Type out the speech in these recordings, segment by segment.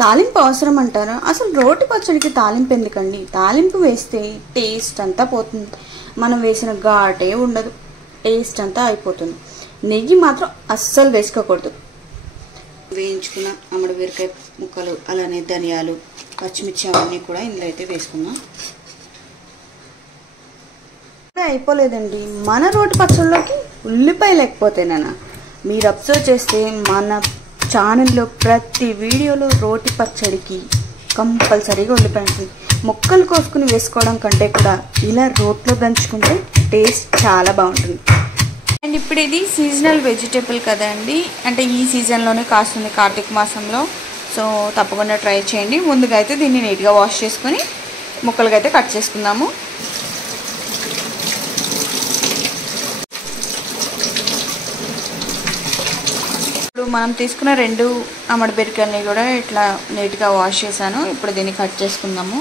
తాలింపు అవసరం అంటారా? అసలు రోటి పచ్చడికి తాలింపు ఎందుకండి? తాలింపు వేస్తే టేస్ట్ అంతా పోతుంది, మనం వేసిన ఘాటే ఉండదు, టేస్ట్ అంతా అయిపోతుంది. నెయ్యి మాత్రం అస్సలు వేసుకోకూడదు. వేయించుకున్న అమ్మడి బీరకాయ ముక్కలు, అలానే ధనియాలు, పచ్చిమిర్చి అవన్నీ కూడా ఇందులో అయితే వేసుకున్నాం. అయిపోలేదండి, మన రోటి పచ్చళ్ళలోకి ఉల్లిపాయ లేకపోతేనా? మీరు అబ్జర్వ్ చేస్తే మన ఛానల్లో ప్రతి వీడియోలో రోటి పచ్చడికి కంపల్సరీగా ఉల్లిపాయ ఉంటుంది. ముక్కలు కోసుకుని వేసుకోవడం కంటే కూడా ఇలా రోట్లో దంచుకుంటే టేస్ట్ చాలా బాగుంటుంది. అండ్ ఇప్పుడు ఇది సీజనల్ వెజిటేబుల్ కదండి, అంటే ఈ సీజన్లోనే కాస్తుంది, కార్తీక మాసంలో. సో తప్పకుండా ట్రై చేయండి. ముందుగా అయితే దీన్ని నీట్గా వాష్ చేసుకొని ముక్కలుగా అయితే కట్ చేసుకుందాము. ఇప్పుడు మనం తీసుకున్న 2 అమ్మడి బీరకాయలని కూడా ఇట్లా నీట్గా వాష్ చేశాను. ఇప్పుడు దీన్ని కట్ చేసుకుందాము.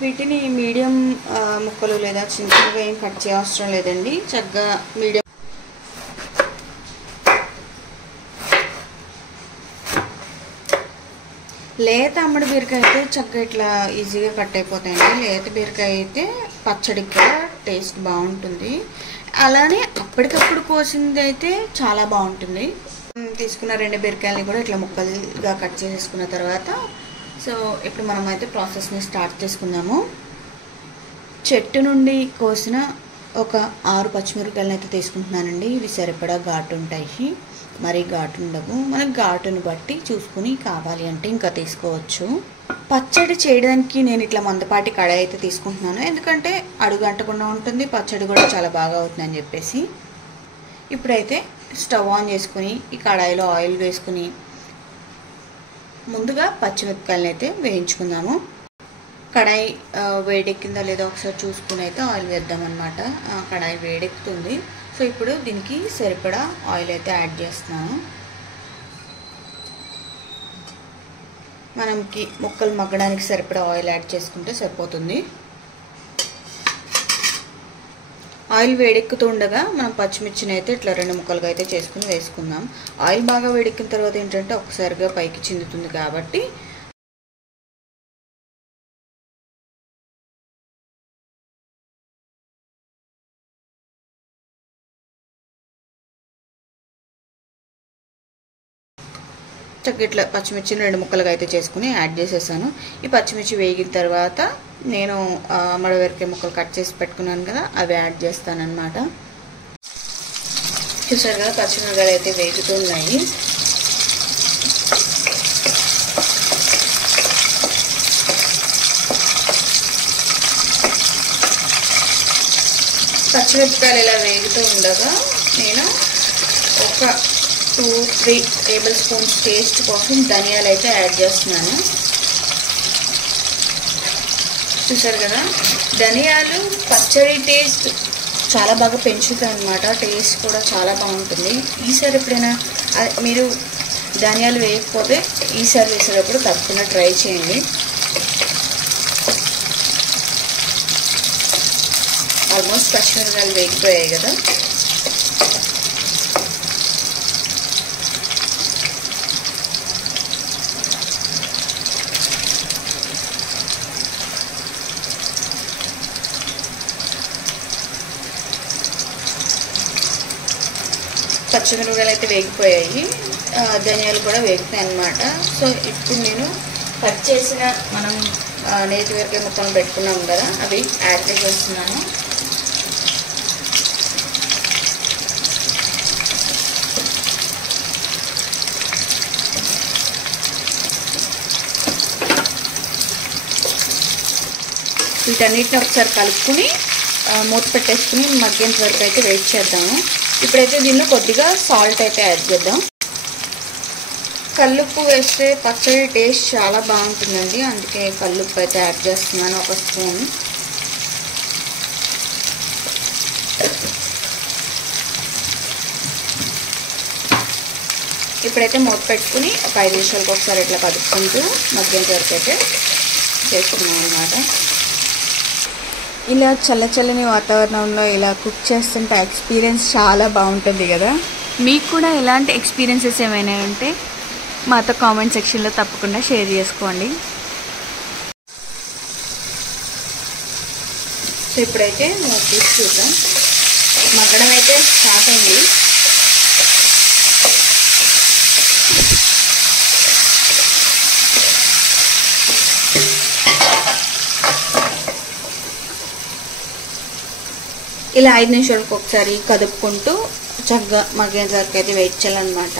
వీటిని మీడియం ముక్కలు లేదా చిన్నగా ఏం కట్ చేయవసరం లేదండి, చక్కగా మీడియం. లేత అమ్మడి బీరకాయ అయితే చక్కగా ఇట్లా ఈజీగా కట్ అయిపోతాయండి. లేత బీరకాయ అయితే పచ్చడికి కూడా టేస్ట్ బాగుంటుంది. అలానే అప్పటికప్పుడు కోసింది అయితే చాలా బాగుంటుంది. తీసుకున్న 2 బీరకాయలని కూడా ఇట్లా ముక్కలుగా కట్ చేసేసుకున్న తర్వాత సో ఇప్పుడు మనం అయితే ప్రాసెస్ని స్టార్ట్ చేసుకుందాము. చెట్టు నుండి కోసిన ఒక 6 పచ్చిమిరపకాయలను అయితే తీసుకుంటున్నానండి. ఇవి సరిపడా ఘాటు ఉంటాయి, మరీ ఘాటు ఉండవు. మనకు ఘాటును బట్టి చూసుకుని కావాలి అంటే ఇంకా తీసుకోవచ్చు. పచ్చడి చేయడానికి నేను ఇట్లా మందపాటి కడాయి అయితే తీసుకుంటున్నాను, ఎందుకంటే అడుగు అంటకుండా ఉంటుంది, పచ్చడి కూడా చాలా బాగా అవుతుందని చెప్పేసి. ఇప్పుడైతే స్టవ్ ఆన్ చేసుకుని ఈ కడాయిలో ఆయిల్ వేసుకుని ముందుగా పచ్చిమిరపకాయలను అయితే వేయించుకుందాము. కడాయి వేడెక్కిందా లేదో ఒకసారి చూసుకుని అయితే ఆయిల్ వేద్దామన్నమాట. కడాయి వేడెక్కుతుంది. సో ఇప్పుడు దీనికి సరిపడా ఆయిల్ అయితే యాడ్ చేస్తున్నాను. మనకి ముక్కలు మగ్గడానికి సరిపడా ఆయిల్ యాడ్ చేసుకుంటే సరిపోతుంది. ఆయిల్ వేడెక్కుతూ ఉండగా మనం పచ్చిమిర్చిని అయితే ఇట్లా 2 ముక్కలుగా అయితే చేసుకుని వేసుకుందాం. ఆయిల్ బాగా వేడెక్కిన తర్వాత ఏంటంటే ఒకసారిగా పైకి చిందుతుంది కాబట్టి చక్కగా ఇట్లా పచ్చిమిర్చిని 2 ముక్కలుగా అయితే చేసుకుని యాడ్ చేసేసాను. ఈ పచ్చిమిర్చి వేగిన తర్వాత నేను అమ్మడి బీరకాయ ముక్కలు కట్ చేసి పెట్టుకున్నాను కదా, అవి యాడ్ చేస్తానన్నమాట. చూసారు కదా పచ్చిమిరపకాయలు అయితే వేగుతున్నాయి. పచ్చిమిరపకాయలు ఇలా వేగుతూ ఉండగా నేను ఒక 2-3 టేబుల్ స్పూన్స్ టేస్ట్ కోసం ధనియాలు అయితే యాడ్ చేస్తున్నాను. చూసారు కదా, ధనియాలు పచ్చడి టేస్ట్ చాలా బాగా పెంచుతాయి అన్నమాట. టేస్ట్ కూడా చాలా బాగుంటుంది. ఈసారి ఎప్పుడైనా మీరు ధనియాలు వేయకపోతే ఈసారి వేసేటప్పుడు తప్పకుండా ట్రై చేయండి. ఆల్మోస్ట్ పచ్చిమిరపకాయలు వేగిపోయాయి కదా. పచ్చిమిరపకాయలు అయితే వేగిపోయాయి, ధనియాలు కూడా వేగుతాయి అన్నమాట. సో ఇప్పుడు నేను కట్ చేసిన మనం నేతి బీరకాయ ముక్కలు పెట్టుకున్నాం కదా, అవి యాడ్ చేస్తున్నాను. వీటన్నిటిని ఒకసారి కలుపుకుని మూత పెట్టేసుకుని మగ్గేంత వరకు అయితే వెయిట్ చేద్దాము. ఇప్పుడైతే దీనిలో కొద్దిగా సాల్ట్ అయితే యాడ్ చేద్దాం. కల్లుప్పు వేస్తే పచ్చడి టేస్ట్ చాలా బాగుంటుందండి, అందుకే కల్లుప్పు అయితే యాడ్ చేస్తున్నాను, ఒక స్పూన్. ఇప్పుడైతే మూత పెట్టుకుని ఒక 5 నిమిషాలకు ఒకసారి ఇట్లా కలుపుకుంటూ మగ్గేంత వరకు అయితే చేసుకున్నాం అన్నమాట. ఇలా చల్ల చల్లని వాతావరణంలో ఇలా కుక్ చేస్తుంటే ఎక్స్పీరియన్స్ చాలా బాగుంటుంది కదా. మీకు కూడా ఎలాంటి ఎక్స్పీరియన్సెస్ ఏమైనా ఉంటే మాతో కామెంట్ సెక్షన్లో తప్పకుండా షేర్ చేసుకోండి. సో ఇప్పుడైతే తీసి చూద్దాం. మగ్గడం అయితే స్టార్ట్ అయింది. ఇలా 5 నిమిషాలకు ఒకసారి కదుపుకుంటూ చక్కగా మగ్గేంత వరకు అయితే వెయిట్ చేయాలన్నమాట.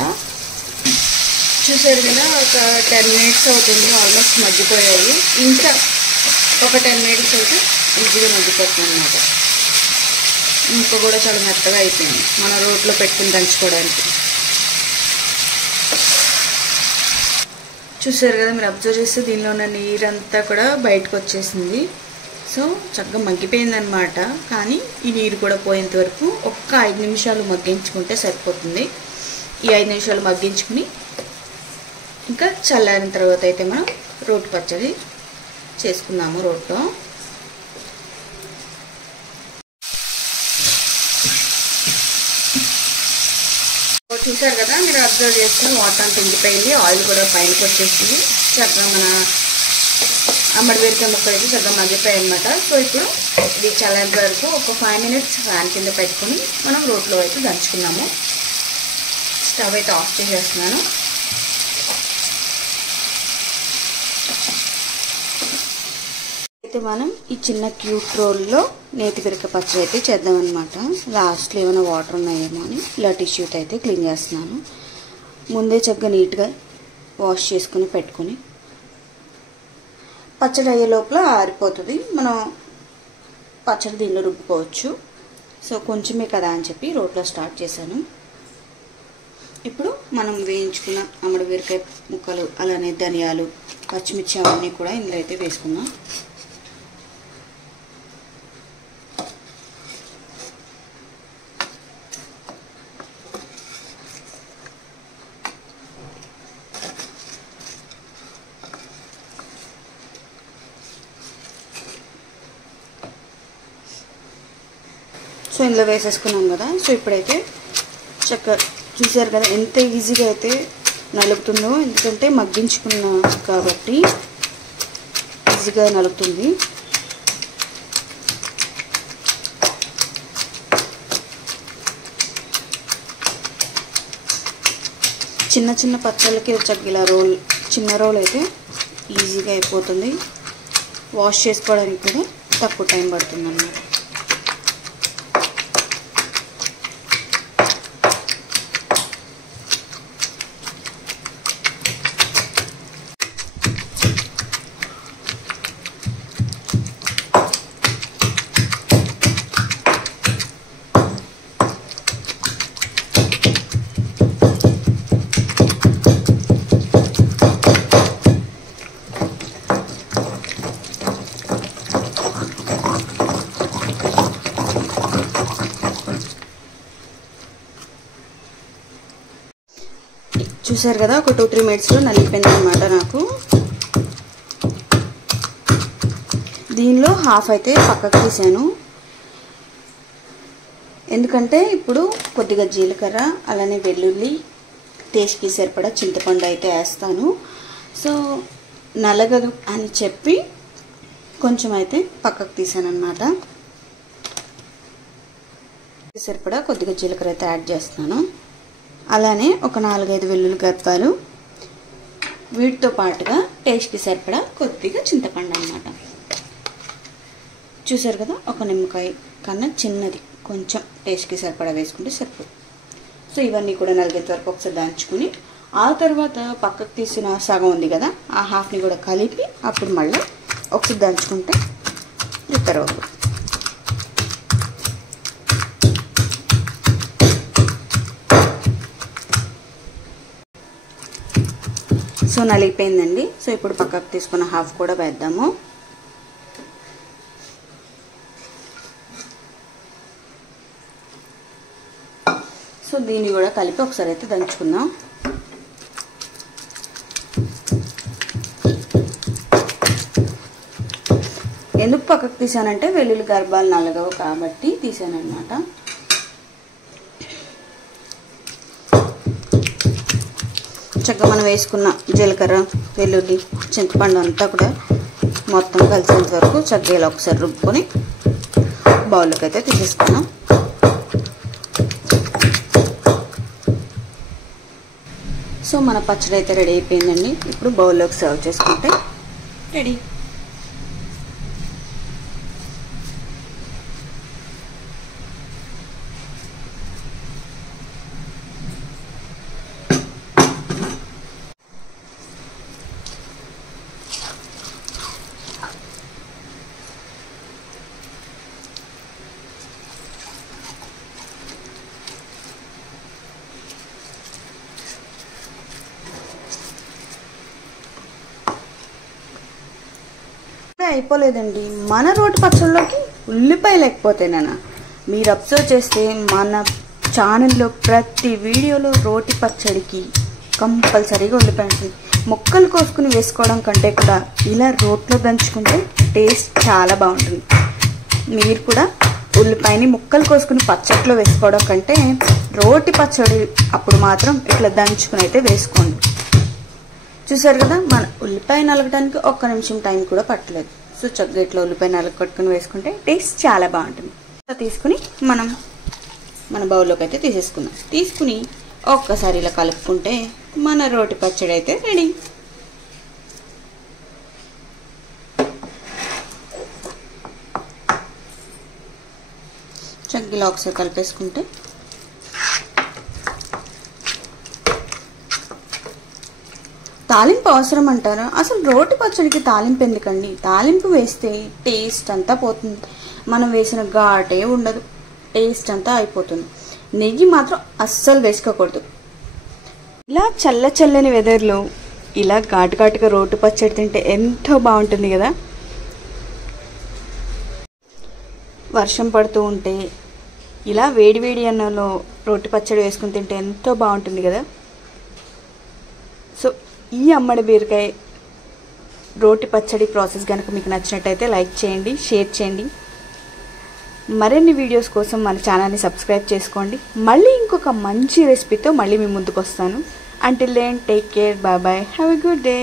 చూసారు కదా, ఒక 10 మినిట్స్ అవుతుంది. ఆల్మోస్ట్ మగ్గిపోయాయి. ఇంకా ఒక 10 మినిట్స్ అయితే ఈజీగా మగ్గిపోతుంది అన్నమాట. ముక్క కూడా చాలా మెత్తగా అయిపోయింది మనం రోట్లో పెట్టుకుని దంచుకోవడానికి. చూసారు కదా, మీరు అబ్జర్వ్ చేస్తే దీనిలో ఉన్న నీరంతా కూడా బయటకు వచ్చేసింది. సో చక్కగా మగ్గిపోయింది అనమాట. కానీ ఈ నీరు కూడా పోయేంత వరకు ఒక్క 5 నిమిషాలు మగ్గించుకుంటే సరిపోతుంది. ఈ 5 నిమిషాలు మగ్గించుకుని ఇంకా చల్లారిన తర్వాత అయితే మనం రోటి పచ్చడి చేసుకుందాము రోట్లో. చూసారు కదా, మీరు అబ్జర్వ్ చేసుకుని వాటర్ అంతా ఇంకిపోయింది. ఆయిల్ కూడా పైనకి వచ్చేసింది. చక్కగా మన అమ్మడి బీరకాయ ముక్కలు అయితే చక్కగా మగ్గిపోయాయి అనమాట. సో ఇప్పుడు ఇది చల్లారేంత వరకు ఒక 5 మినిట్స్ ఫ్యాన్ కింద పెట్టుకుని మనం రోట్లో అయితే దంచుకున్నాము. స్టవ్ అయితే ఆఫ్ చేసేస్తున్నాను. అయితే మనం ఈ చిన్న క్యూట్ రోల్లో నేతి బీరకాయ పచ్చడి అయితే చేద్దాం అనమాట. లాస్ట్లో ఏమైనా వాటర్ ఉన్నాయేమో అని ఇలా టిష్యూతో అయితే క్లీన్ చేస్తున్నాను. ముందే చక్కగా నీట్గా వాష్ చేసుకుని పెట్టుకుని పచ్చడి అయ్యే లోపల ఆరిపోతుంది. మనం పచ్చడి దీనిలో రుబ్బుకోవచ్చు. సో కొంచెమే కదా అని చెప్పి రోట్లో స్టార్ట్ చేశాను. ఇప్పుడు మనం వేయించుకున్న అమ్మడి బీరకాయ ముక్కలు, అలానే ధనియాలు, పచ్చిమిర్చి అవన్నీ కూడా ఇందులో అయితే వేసుకున్నాం. సో ఇందులో వేసేసుకున్నాం కదా. సో ఇప్పుడైతే చక్కగా చూసారు కదా ఎంత ఈజీగా అయితే నలుగుతుందో. ఎందుకంటే మగ్గించుకున్నా కాబట్టి ఈజీగా నలుగుతుంది. చిన్న చిన్న పచ్చళ్ళకి చక్కగా ఇలా చిన్న రోల్ అయితే ఈజీగా అయిపోతుంది. వాష్ చేసుకోవడానికి కూడా తక్కువ టైం పడుతుంది అన్నమాట. చూసారు కదా, ఒక 2-3 మినిట్స్లో నలిగిపోయింది అనమాట నాకు. దీనిలో హాఫ్ అయితే పక్కకు తీసాను. ఎందుకంటే ఇప్పుడు కొద్దిగా జీలకర్ర, అలానే వెల్లుల్లి, టేస్ట్కి సరిపడా చింతపండు అయితే వేస్తాను. సో నలగదు అని చెప్పి కొంచెం అయితే పక్కకు తీసాను అనమాట. సరిపడా కొద్దిగా జీలకర్ర అయితే యాడ్ చేస్తున్నాను. అలానే ఒక 4-5 వెల్లుల్లి గర్భాలు, వీటితో పాటుగా టేస్ట్కి సరిపడా కొద్దిగా చింతపండు అన్నమాట. చూసారు కదా, ఒక నిమ్మకాయ కన్నా చిన్నది కొంచెం టేస్ట్కి సరిపడా వేసుకుంటే సరిపోతుంది. సో ఇవన్నీ కూడా నలిగేంత వరకు ఒకసారి దంచుకుని ఆ తర్వాత పక్కకు తీసిన సగం ఉంది కదా, ఆ హాఫ్ని కూడా కలిపి అప్పుడు మళ్ళీ ఒకసారి దంచుకుంటే ప్రిపేర్ అవుతుంది. సో నలిగిపోయిందండి. సో ఇప్పుడు పక్కకు తీసుకున్న హాఫ్ కూడా వేద్దాము. సో దీన్ని కూడా కలిపి ఒకసారి అయితే దంచుకుందాం. ఎందుకు పక్కకు తీసానంటే వెల్లుల్లి గర్భాలు నలగవు కాబట్టి తీసానన్నమాట. చక్కగా మనం వేసుకున్న జీలకర్ర వెల్లుల్లి చింతపండు అంతా కూడా మొత్తం కలిసేంత వరకు చక్కగా ఇలా ఒకసారి రుబ్బుకొని బౌల్లోకి అయితే తీసేసుకున్నాం. సో మన పచ్చడి అయితే రెడీ అయిపోయిందండి. ఇప్పుడు బౌల్లోకి సర్వ్ చేసుకుంటే రెడీ. అయిపోలేదండి, మన రోటి పచ్చళ్ళలోకి ఉల్లిపాయ లేకపోతేనా. మీరు అబ్జర్వ్ చేస్తే మన ఛానల్లో ప్రతి వీడియోలో రోటి పచ్చడికి కంపల్సరీగా ఉల్లిపాయ ఉంటుంది. ముక్కలు కోసుకుని వేసుకోవడం కంటే కూడా ఇలా రోట్లో దంచుకుంటే టేస్ట్ చాలా బాగుంటుంది. మీరు కూడా ఉల్లిపాయని ముక్కలు కోసుకుని పచ్చడిలో వేసుకోవడం కంటే రోటి పచ్చడి అప్పుడు మాత్రం ఇట్లా దంచుకుని అయితే వేసుకోండి. చూసారు కదా, మన ఉల్లిపాయ నలగడానికి ఒక్క నిమిషం టైం కూడా పట్టలేదు. సో చక్కగా ఇట్లా ఉల్లిపాయ నలగ కట్టుకుని వేసుకుంటే టేస్ట్ చాలా బాగుంటుంది. తీసుకుని మనం మన బౌల్లోకి అయితే తీసేసుకుందాం. తీసుకుని ఒక్కసారి ఇలా కలుపుకుంటే మన రోటి పచ్చడి అయితే రెడీ. చక్కగా ఇలా ఒకసారి కలిపేసుకుంటే తాలింపు అవసరం అంటారా? అసలు రోటి పచ్చడికి తాలింపు ఎందుకండి? తాలింపు వేస్తే టేస్ట్ అంతా పోతుంది. మనం వేసిన ఘాటే ఉండదు, టేస్ట్ అంతా అయిపోతుంది. నెయ్యి మాత్రం అస్సలు వేసుకోకూడదు. ఇలా చల్లని వెదర్లో ఇలా ఘాటుగా రోటి పచ్చడి తింటే ఎంతో బాగుంటుంది కదా. వర్షం పడుతూ ఉంటే ఇలా వేడి అన్నంలో రోటి పచ్చడి వేసుకుని తింటే ఎంతో బాగుంటుంది కదా. సో ఈ అమ్మడి బీరకాయ రోటి పచ్చడి ప్రాసెస్ కనుక మీకు నచ్చినట్టయితే లైక్ చేయండి, షేర్ చేయండి. మరిన్ని వీడియోస్ కోసం మన ఛానల్ని సబ్స్క్రైబ్ చేసుకోండి. మళ్ళీ ఇంకొక మంచి రెసిపీతో మళ్ళీ మీ ముందుకు వస్తాను. Until then take care, bye bye, have a good day.